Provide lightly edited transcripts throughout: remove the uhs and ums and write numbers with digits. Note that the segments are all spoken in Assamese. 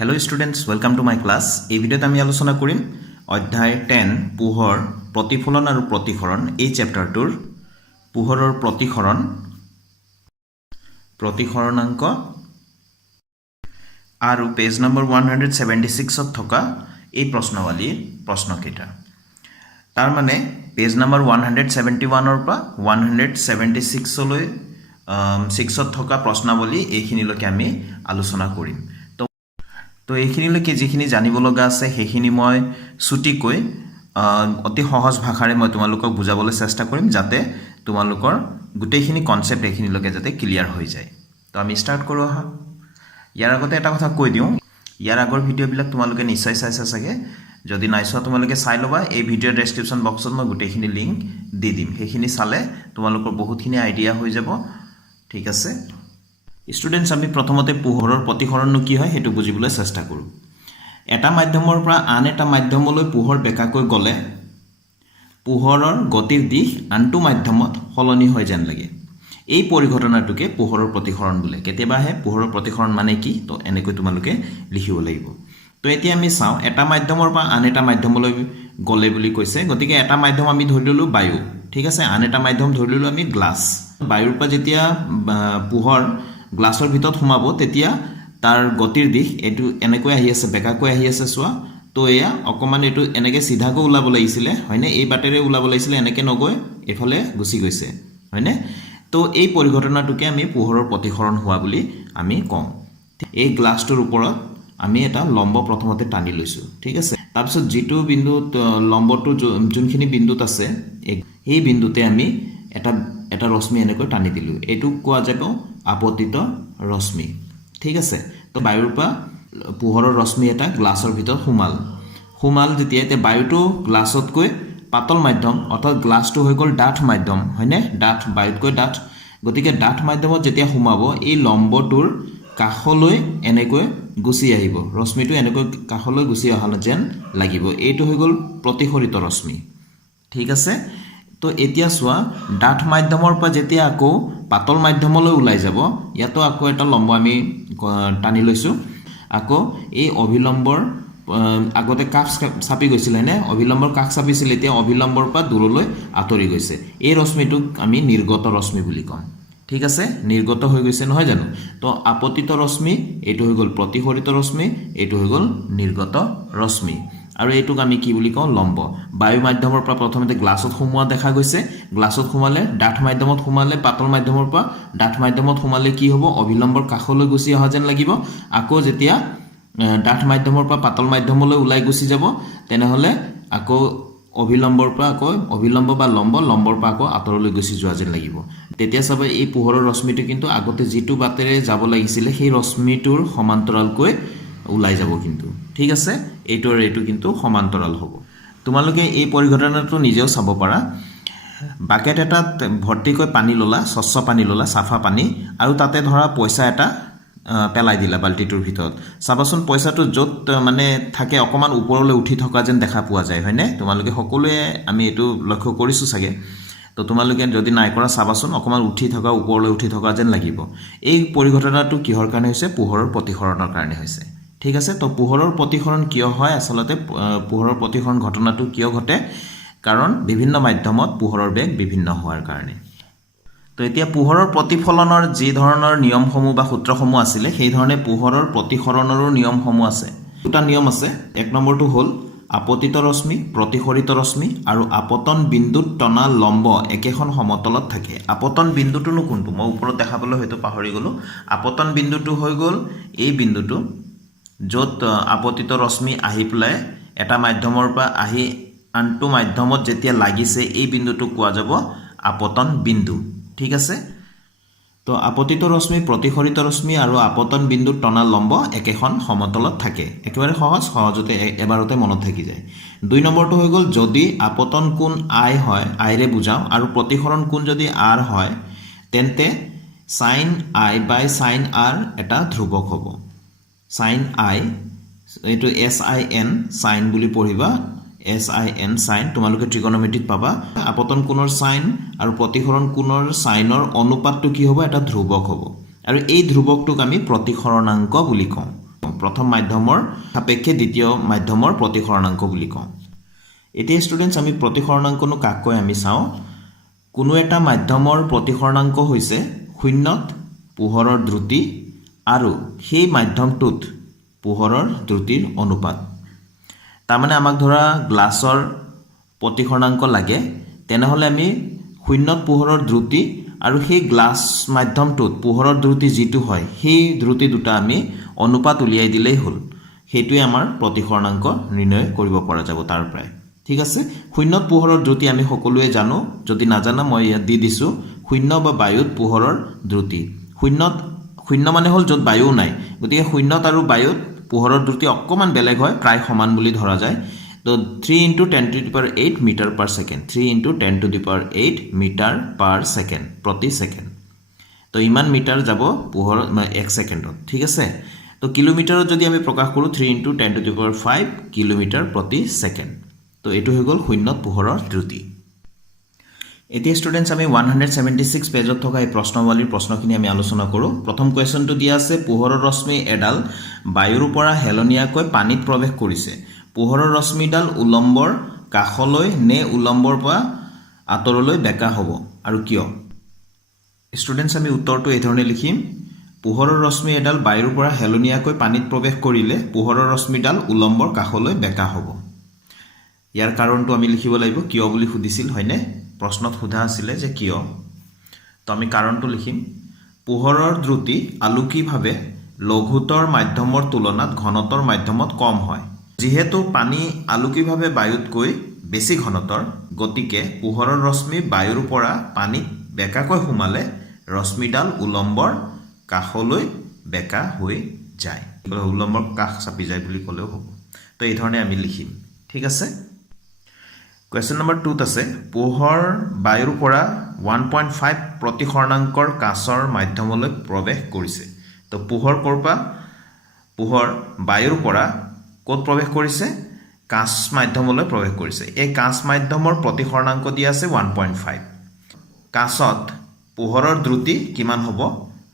Hello students, welcome to my class. এই ভিডিওতে আমি আলোচনা কৰিম অধ্যায় 10 পোহৰ প্ৰতিফলন আৰু প্ৰতিসৰণ এই চেপ্টাৰটোৰ পোহৰৰ প্ৰতিসৰণাংক আৰু পেজ নম্বৰ 176 ত থকা এই প্ৰশ্নৱালীৰ প্ৰশ্নকেইটা তাৰ মানে পেজ নম্বৰ 171 ৰ পৰা 176 লৈ 6 ত থকা প্ৰশ্নাৱলী এইখিনিলৈকে আমি আলোচনা কৰিম তো এইখিনিলৈকে যিখিনি জানিব লগা আছে সেইখিনি মই ছুটিকৈ অতি সহজ ভাষাৰে মই তোমালোকক বুজাবলৈ চেষ্টা কৰিম যাতে তোমালোকৰ গোটেইখিনি কনসেপ্ট এইখিনিলৈকে যাতে ক্লিয়াৰ হৈ যায় তো আমি স্টাৰ্ট কৰো আহা ইয়াৰ আগতে এটা কথা কৈ দিওঁ ইয়াৰ আগৰ ভিডিওবিলাক তোমালোকে নিশ্চয় চাইছা চাগে যদি নাইছোৱা তোমালোকে চাই লবা এই ভিডিও ডেসক্ৰিপচন বক্সত মই গোটেইখিনি লিংক দি দিম সেইখিনি চালে তোমালোকৰ বহুতখিনি আইডিয়া হৈ যাব ঠিক আছে স্টুডেন্টস আমি প্ৰথমতে পোহৰৰ প্ৰতিসৰণনো কি হয় হেতু বুজিবলৈ চেষ্টা কৰো এটা মাধ্যমৰ পৰা আন এটা মাধ্যমলৈ পোহৰ বেকাকৈ গলে পোহৰৰ গতিৰ দিশ আনটো মাধ্যমত হলনি হৈ যেন লাগে এই পৰিঘটনাটোকে পোহৰৰ প্ৰতিসৰণ বোলে কেতিয়াবা হে পোহৰৰ প্ৰতিসৰণ মানে কি তো এনেকৈ তোমালোকে লিখিব লাগিব তো এতিয়া আমি চাও এটা মাধ্যমৰ পৰা আন এটা মাধ্যমলৈ গলে বুলি কৈছে গতিকে এটা মাধ্যম আমি ধৰি ললো বায়ু ঠিক আছে আন এটা মাধ্যম ধৰি ললো আমি গ্লাস বায়ুৰ পৰা যেতিয়া পোহৰ গ্লাসৰ ভিতৰত সোমাব তেতিয়া তাৰ গতিৰ দিশ এটো এনেকৈ আহি আছে বেকাকৈ আহি আছে সোৱা তো এয়া অকমান এটো এনেকৈ সিধাকৈ উলাব লাগিছিলে হয়নে এই বাটেৰে উলাব লাগিছিলে এনেকৈ নগৈ এফালে গুছি গৈছে হয়নে তো এই পৰিঘটনাটোকে আমি পোহৰৰ প্ৰতিসৰণ হোৱা বুলি আমি কম এই গ্লাসটোৰ ওপৰত আমি এটা লম্ব প্ৰথমতে টানি লৈছো ঠিক আছে তাৰপিছত যেটো বিন্দুত লম্বটো যোনখিনি বিন্দুত আছে এই বিন্দুতে আমি এটা ৰশ্মি এনেকৈ টানি দিলু এটো কোৱা যাব আপতিত ৰশ্মি ঠিক আছে তো বায়ুৰ পৰা পোহৰৰ ৰশ্মি এটা গ্লাসৰ ভিতৰত সোমাল যেতিয়া তে বায়ুটো গ্লাসতকৈ পাতল মাধ্যম অৰ্থাৎ গ্লাসটো হৈ গল ডাঠ মাধ্যম হয়নে ডাঠ বায়ুতকৈ ডাঠ গতিকে ডাঠ মাধ্যমত যেতিয়া সোমাব এই লম্বটোৰ কাখলৈ এনেকৈ গুছি আহিব ৰশ্মিটো এনেকৈ কাখলৈ গুছি অহা যেন লাগিব এইটো হৈ গল প্ৰতিসৰিত ৰশ্মি ঠিক আছে তো এতিয়া সোৱা ডাঠ মাধ্যমৰ পৰা যেতিয়া আকৌ পাতল মাধ্যমলৈ উলাই যাব ইয়াতো আকৌ এটা লম্ব আমি টানি লৈছো আকৌ এই অভিলম্বৰ আগতে কাখ চাপি গৈছিল নে অভিলম্বৰ কাখ চাপিছিল এতিয়া অভিলম্বৰ পৰা দূৰলৈ আতৰি গৈছে এই ৰশ্মিটোক আমি নিৰ্গত ৰশ্মি বুলি কম ঠিক আছে নিৰ্গত হৈ গৈছে নহয় জানো তো আপতিত ৰশ্মি এটো হৈ গল প্ৰতিসৰিত ৰশ্মি এটো হৈ গল নিৰ্গত ৰশ্মি আৰু এটোক আমি কি বুলি কওঁ লম্ব বায়ু মাধ্যমৰ পৰা প্ৰথমতে গ্লাসত সোমোৱা দেখা গৈছে গ্লাসত সোমালে ডাঠ মাধ্যমত সোমালে পাতল মাধ্যমৰ পৰা ডাঠ মাধ্যমত সোমালে কি হ'ব অভিলম্বৰ কাখলৈ গুছি অহা যেন লাগিব আকৌ যেতিয়া ডাঠ মাধ্যমৰ পৰা পাতল মাধ্যমলৈ উলাই গুছি যাব তেনেহলে আকৌ অভিলম্বৰ পৰা আকৌ অভিলম্ব বা লম্বৰ পৰা আকৌ আতৰলৈ গুছি যোৱা যেন লাগিব তেতিয়া সবে এই পোহৰৰ ৰশ্মিটো কিন্তু আগতে যেটো বাটেৰে যাব লাগিছিল সেই ৰশ্মিটোৰ সমান্তৰালকৈ উলাই যাব কিন্তু ঠিক আছে এইটো কিন্তু সমান্তৰাল হ'ব তোমালোকে এই পৰিঘটনাটো নিজেও চাব পাৰা বাকেট এটাত ভৰ্তিকৈ পানী ললা স্বচ্ছ পানী ললা সাফা পানী আৰু তাতে ধৰা পইচা এটা পেলাই দিলা বালটিটোৰ ভিতৰত চাবাচোন পইচাটো যত মানে থাকে অকমান ওপৰলৈ উঠি থকা যেন দেখা পোৱা যায় হয়নে তোমালোকে সকলোৱে আমি এটো লক্ষ্য কৰিছো সাগে তো তোমালোকে যদি নাই কৰা চাবাচোন অকমান উঠি থকা ওপৰলৈ উঠি থকা যেন লাগিব এই পৰিঘটনাটো কিহৰ কাৰণে হৈছে পোহৰৰ প্ৰতিসৰণৰ কাৰণে হৈছে ঠিক আছে তো পোহৰৰ প্ৰতিসৰণ কিয় হয় আসলতে পোহৰৰ প্ৰতিসৰণ ঘটনাটো কিয় ঘটে কাৰণ বিভিন্ন মাধ্যমত পোহৰৰ বেগ বিভিন্ন হোৱাৰ কাৰণে তো এতিয়া পোহৰৰ প্ৰতিফলনৰ যি ধৰণৰ নিয়মসমূহ বা সূত্ৰসমূহ আছিল সেই ধৰণে পোহৰৰ প্ৰতিসৰণৰো নিয়মসমূহ আছে দুটা নিয়ম আছে এক নম্বৰটো হ'ল আপতিত ৰশ্মি প্ৰতিসৰিত ৰশ্মি আৰু আপতন বিন্দুত টনা লম্ব একেখন সমতলত থাকে আপতন বিন্দুটোনো কোনটো মই ওপৰত দেখাবলৈ হয়তো পাহৰি গলো আপতন বিন্দুটো হৈ গল এই বিন্দুটো যত আপতিত ৰশ্মি আহি প্লাই এটা মাধ্যমৰ পৰা আহি আনটো মাধ্যমত যেতিয়া লাগিছে এই বিন্দুটো কোৱা যাব আপতন বিন্দু ঠিক আছে তো আপতিত ৰশ্মি প্ৰতিসৰিত ৰশ্মি আৰু আপতন বিন্দুৰ টনা লম্ব একেখন সমতলত থাকে একেবাৰে সহজতে এবাৰতে মনত থাকি যায় দুই নম্বৰটো হৈ গল যদি আপতন কোণ আই হয় আইৰে বুজাও আৰু প্ৰতিসৰণ কোণ যদি আৰ হয় তেন্তে sin i by sin r এটা ধ্ৰুৱক হ'ব sin i এটো sin sin বুলি পঢ়িবা sin sin তোমালোকে ট্ৰিগনোমেট্ৰিত পাবা আপতন কোণৰ sin আৰু প্ৰতিসৰণ কোণৰ sinৰ অনুপাতটো কি হ'ব এটা ধ্ৰুৱক হ'ব আৰু এই ধ্ৰুৱকটোক আমি প্ৰতিসৰণাংক বুলি কওঁ প্ৰথম মাধ্যমৰ সাপেক্ষে দ্বিতীয় মাধ্যমৰ প্ৰতিসৰণাংক বুলি কওঁ এতিয়া ষ্টুডেন্টস আমি প্ৰতিসৰণাংকনো কাক কয় আমি চাওঁ কোনো এটা মাধ্যমৰ প্ৰতিসৰণাংক হৈছে শূন্যত পোহৰৰ দ্ৰুতি আৰু সেই মাধ্যমটোত পোহৰৰ দ্ৰুতিৰ অনুপাত তাৰমানে আমাক ধৰা গ্লাছৰ প্ৰতিসৰণাংক লাগে তেনেহলে আমি শূন্যত পোহৰৰ দ্ৰুতি আৰু সেই গ্লাছ মাধ্যমটোত পোহৰৰ দ্ৰুতি যেটো হয় সেই দ্ৰুতি দুটা আমি অনুপাত উলিয়াই দিলেই হল হেতুৱে আমাৰ প্ৰতিসৰণাংক নিৰ্ণয় কৰিব পৰা যাব তাৰ প্ৰায় ঠিক আছে শূন্যত পোহৰৰ দ্ৰুতি আমি সকলোৱে জানো যদি নাজানা মই ইয়াত দি দিছো শূন্য বা বায়ুত পোহৰৰ দ্ৰুতি শূন্য মানে হল যত বায়ু নাই গতিকে শূন্যত আৰু বায়ুত পোহৰৰ দ্ৰুতি অকমান বেলেগ হয় প্ৰায় সমান বুলি ধৰা যায় তো 3 * 10 to the power 8 meter per second 3 * 10 to the power 8 meter per second প্ৰতি সেকেন্ড তো ইমান মিটাৰ যাব পোহৰ 1 সেকেন্ডত ঠিক আছে তো কিলোমিটাৰত যদি আমি প্ৰকাশ কৰো 3 * 10 to the power 5 কিলোমিটাৰ প্ৰতি সেকেন্ড তো এটো হৈ গল শূন্যত পোহৰৰ দ্ৰুতি এতিয়া ষ্টুডেন্টস আমি 176 পেজত থকা এই প্ৰশ্নাৱলীৰ প্ৰশ্নখিনি আমি আলোচনা কৰো প্ৰথম কোৱেশ্চনটো দিয়া আছে পোহৰৰ ৰশ্মি এডাল বায়ুৰ পৰা হেলনিয়াকৈ পানীত প্ৰৱেশ কৰিছে পোহৰৰ ৰশ্মিডাল উলম্বৰ কাখলৈ নে উলম্বৰ পৰা আতৰলৈ বেকা হ'ব আৰু কিয় ষ্টুডেন্টস আমি উত্তৰটো এই ধৰণে লিখিম পোহৰৰ ৰশ্মি এডাল বায়ুৰ পৰা হেলনিয়াকৈ পানীত প্ৰৱেশ কৰিলে পোহৰৰ ৰশ্মিডাল উলম্বৰ কাখলৈ বেকা হ'ব ইয়াৰ কাৰণটো আমি লিখিব লাগিব কিয় বুলি সুধিছিল হয়নে প্ৰশ্নত সোধা আছিল যে কিয় তো আমি কাৰণটো লিখিম পোহৰৰ দ্ৰুতি আলোকীভাৱে লঘুতৰ মাধ্যমৰ তুলনাত ঘনতৰ মাধ্যমত কম হয় যেহেতু পানী আলোকীভাৱে বায়ুতকৈ বেছি ঘনতৰ গতিকে পোহৰৰ ৰশ্মি বায়ুৰ পৰা পানীত বেকাকৈ সোমালে ৰশ্মিডাল উলম্বৰ কাখলৈ বেকা হৈ যায় উলম্বৰ কাখ চাপি যায় বুলি ক'লেও হ'ব তো এই ধৰণে আমি লিখিম ঠিক আছে Question number 2 আছে পোহৰ বায়ুৰ পৰা 1.5 প্ৰতিসৰণাংকৰ কাঁচৰ মাধ্যমলৈ প্ৰৱেশ কৰিছে তো পোহৰ কৰপা পোহৰ বায়ুৰ পৰা ক'ত প্ৰৱেশ কৰিছে কাঁচ মাধ্যমলৈ প্ৰৱেশ কৰিছে এই কাঁচ মাধ্যমৰ প্ৰতিসৰণাংক দিয়া আছে 1.5 কাঁচত পোহৰৰ দ্ৰুতি কিমান হ'ব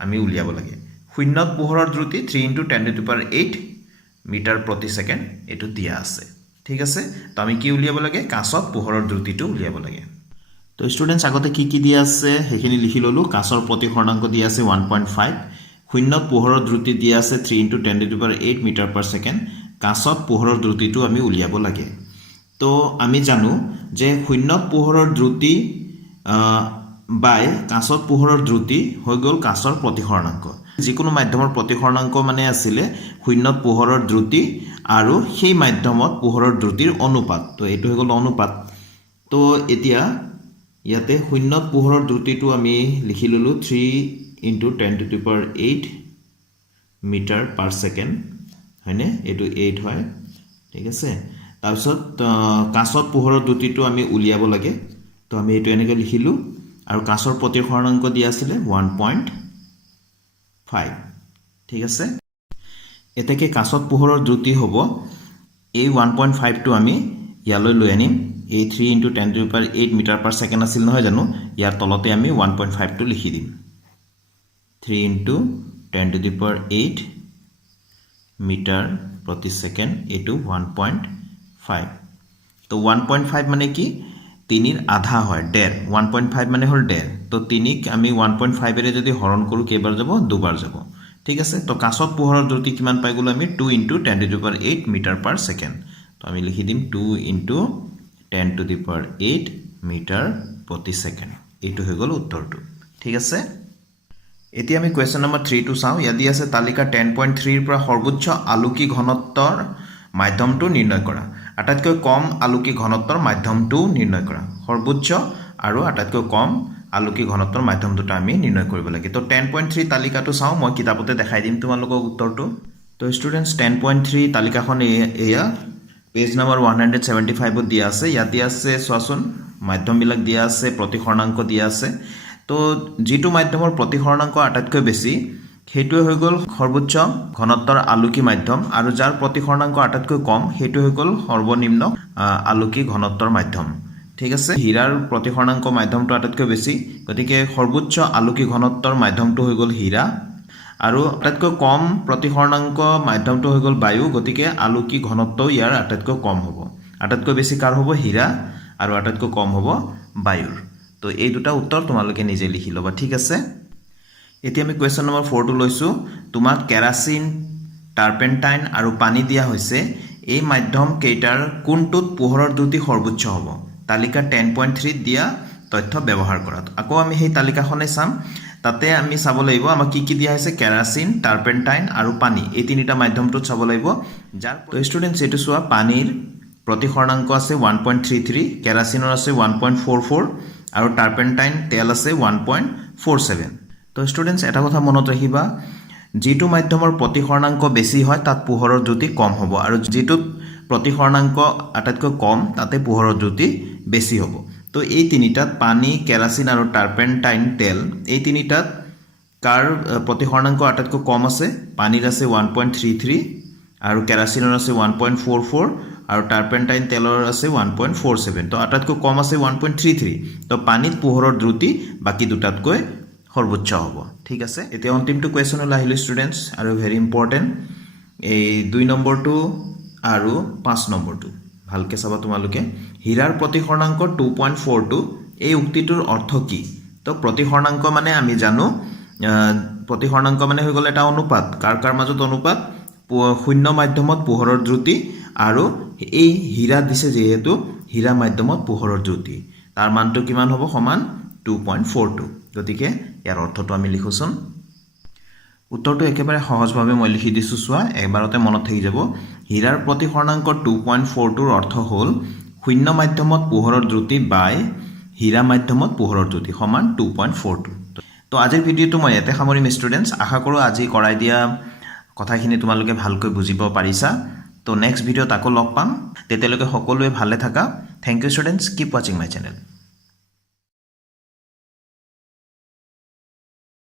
আমি উলিয়াব লাগে শূন্যত পোহৰৰ দ্ৰুতি 3 * 10 to the power 8 মিটাৰ প্ৰতি সেকেন্ড এটো দিয়া আছে ঠিক আছে তো আমি কি উলিয়াব লাগে কাঁচত পোহৰৰ দ্ৰুতিটো উলিয়াব লাগে তো ষ্টুডেন্টস আগতে কি দিয়া আছে হেখিনি লিখি ললো কাঁচৰ প্ৰতিসৰণাংক দিয়া আছে 1.5 শূন্যত পোহৰৰ দ্ৰুতি দিয়া আছে 3 * 10 to the power 8 metre per second কাঁচত পোহৰৰ দ্ৰুতিটো আমি উলিয়াব লাগে তো আমি জানো যে শূন্যত পোহৰৰ দ্ৰুতি বাই কাঁচত পোহৰৰ দ্ৰুতি হৈ গল কাঁচৰ প্ৰতিসৰণাংক যিকোনো মাধ্যমৰ প্ৰতিসৰণাংক মানে আছিল শূন্যত পোহৰৰ দ্ৰুতি আৰু সেই মাধ্যমত পোহৰৰ দ্ৰুতিৰ অনুপাত তো এটো হৈ গল অনুপাত তো এতিয়া ইয়াতে শূন্যত পোহৰৰ দ্ৰুতিটো আমি লিখি ললো 3 * 10 to the power 8 metre per second হয়নে এটো 8 হয় ঠিক আছে তাৰপিছত কাঁচত পোহৰৰ দ্ৰুতিটো আমি উলিয়াব লাগে তো আমি এটো এনেকৈ লিখিলো আৰু কাঁচৰ প্ৰতিসৰণাংক দিয়া আছিল 1.5 ঠিক আছে এতেকে কাঁচত পোহৰৰ দ্ৰুতি হ'ব এই 1.5 টো আমি ইয়ালৈ লৈ আনিম এই 3 * 10 to the power 8 metre per second আছিল নহয় জানো ইয়াৰ তলতে আমি 1.5 টো লিখি দিম 3 * 10 to the power 8 মিটাৰ প্ৰতি সেকেন্ড এটো 1.5 তো 1.5 মানে কি 3 ৰ আধা হয় 1.5 1.5 মানে হল 1.5 তো 3 ক আমি 1.5 এৰে যদি হৰণ কৰো কেইবাৰ যাব দুবাৰ যাব ঠিক আছে তো কাঁচত পোহৰৰ দ্ৰুতি কিমান পাই গলো আমি 2 * 10 to the power 8 metre per second তো আমি লিখি দিম 2 * 10 to the power 8 মিটাৰ প্ৰতি সেকেন্ড এটো হৈ গল উত্তৰটো ঠিক আছে এতিয়া আমি কোৱেশ্চন নম্বৰ 3 টো চাও ইয়াদি আছে তালিকা 10.3 ৰ পৰা সৰ্বোচ্চ আলোকি ঘনত্বৰ মাধ্যমটো নিৰ্ণয় কৰা আটাইতকৈ কম আলোকি ঘনত্বৰ মাধ্যমটো নিৰ্ণয় কৰা সৰ্বোচ্চ আৰু আটাইতকৈ কম আলোকি ঘনত্বৰ মাধ্যম দুটা আমি নিৰ্ণয় কৰিব লাগে তো 10.3 তালিকাটো চাও মই কিতাপতে দেখাই দিম তোমালোকক উত্তৰটো তো ষ্টুডেন্টস 10.3 তালিকাখন এয়া পেজ নম্বৰ 175 ত দিয়া আছে ইয়াত দিয়া আছে সোৱাচোন মাধ্যম বিলাক দিয়া আছে প্ৰতিসৰণাংক দিয়া আছে তো যেটো মাধ্যমৰ প্ৰতিসৰণাংক আটাইতকৈ বেছি হেতু হৈ গল সৰ্বোচ্চ ঘনত্বৰ আলোকি মাধ্যম আৰু যাৰ প্ৰতিসৰণাংক আটাইতকৈ কম হেতু হৈ গল সৰ্বনিম্ন আলোকি ঘনত্বৰ মাধ্যম ঠিক আছে হীৰাৰ প্ৰতিসৰণাংক মাধ্যমটো আটাইতকৈ বেছি গতিকে সৰ্বোচ্চ আলোকি ঘনত্বৰ মাধ্যমটো হৈ গল হীৰা আৰু আটাইতকৈ কম প্ৰতিসৰণাংক মাধ্যমটো হৈ গ'ল বায়ু গতিকে আলোকি ঘনত্ব ইয়াৰ আটাইতকৈ কম হ'ব আটাইতকৈ বেছি কাৰ হ'ব হীৰা আৰু আটাইতকৈ কম হ'ব বায়ুৰ তো এই দুটা উত্তৰ তোমালোকে নিজে লিখি ল'বা ঠিক আছে এতিয়া আমি কোৱেশ্চন নম্বৰ 4 টো লৈছো তোমাক কেৰাচিন টাৰ্পেণ্টাইন আৰু পানী দিয়া হৈছে এই মাধ্যম কেইটাৰ কোনটোত পোহৰৰ দ্ৰুতি সৰ্বোচ্চ হ'ব তালিকা 10.3 দিয়া তথ্য ব্যৱহাৰ কৰা আকৌ আমি সেই তালিকাখনে চাম তাতে আমি চাব লাগিব আমাক কি দিয়া হৈছে কেৰাচিন টাৰ্পেণ্টাইন আৰু পানী এই তিনিটা মাধ্যমটোত চাব লাগিব যাৰ তো ষ্টুডেন্টস এটো চোৱা পানীৰ প্ৰতিসৰণাংক আছে 1.33 কেৰাচিনৰ আছে 1.44 আৰু টাৰ্পেণ্টাইন তেল আছে 1.47 তো ষ্টুডেন্টস এটা কথা মনত ৰাখিবা যেটো মাধ্যমৰ প্ৰতিসৰণাংক বেছি হয় তাত পোহৰৰ দ্ৰুতি কম হ'ব আৰু যেটো প্ৰতিসৰণাংক আটাইতকৈ কম তাতে পোহৰৰ দ্ৰুতি বেছি হ'ব তো এই তিনিটাত পানী কেৰাচিন আৰু টাৰ্পেণ্টাইন তেল এই তিনিটাত কাৰ প্ৰতিসৰণাংক আটাইতকৈ কম আছে পানীৰ আছে 1.33 আৰু কেৰাচিনৰ আছে 1.44 আৰু টাৰ্পেণ্টাইন তেলৰ আছে 1.47 তো আটাইতকৈ কম আছে 1.33 তো পানীত পোহৰৰ দ্ৰুতি বাকি দুটাতকৈ সৰ্বোচ্চ হ'ব ঠিক আছে এতিয়া অন্তিমটো কোৱেশ্চন আহিলে ষ্টুডেন্টস আৰু ভেৰি ইম্পৰ্টেন্ট এই 2 নম্বৰটো আৰু 5 নম্বৰটো ভালকে চাবা তোমালোকে হীৰাৰ প্ৰতিসৰণাংক 2.42 এই উক্তিটোৰ অৰ্থ কি তো প্ৰতিসৰণাংক মানে আমি জানো প্ৰতিসৰণাংক মানে হৈ গ'ল এটা অনুপাত কাৰ মাজত অনুপাত শূন্য মাধ্যমত পোহৰৰ দ্ৰুতি আৰু এই হীৰা দিছে যেহেতু হীৰা মাধ্যমত পোহৰৰ দ্ৰুতি তাৰ মানটো কিমান হ'ব সমান 2.42 গতিকে ইয়াৰ অৰ্থটো আমি লিখোছন উত্তৰটো একেবাৰে সহজভাৱে মই লিখি দিছো চোৱা এবাৰতে মনত থাকি যাব হীৰাৰ প্ৰতিসৰণাংক 2.42 ৰ অৰ্থ হ'ল শূন্য মাধ্যমত পোহৰৰ দ্ৰুতি বাই হীৰা মাধ্যমত পোহৰৰ দ্ৰুতি সমান 2.42 তো আজিৰ ভিডিওটো মই ইয়াতে সামৰিম ষ্টুডেন্টস আশা কৰো আজি কৰাই দিয়া কথাখিনি তোমালোকে ভালকৈ বুজিব পাৰিছা তো নেক্সট ভিডিওত আকৌ লগ পাম তেতিয়ালৈকে সকলোৱে ভালে থাকা thank you students keep watching my channel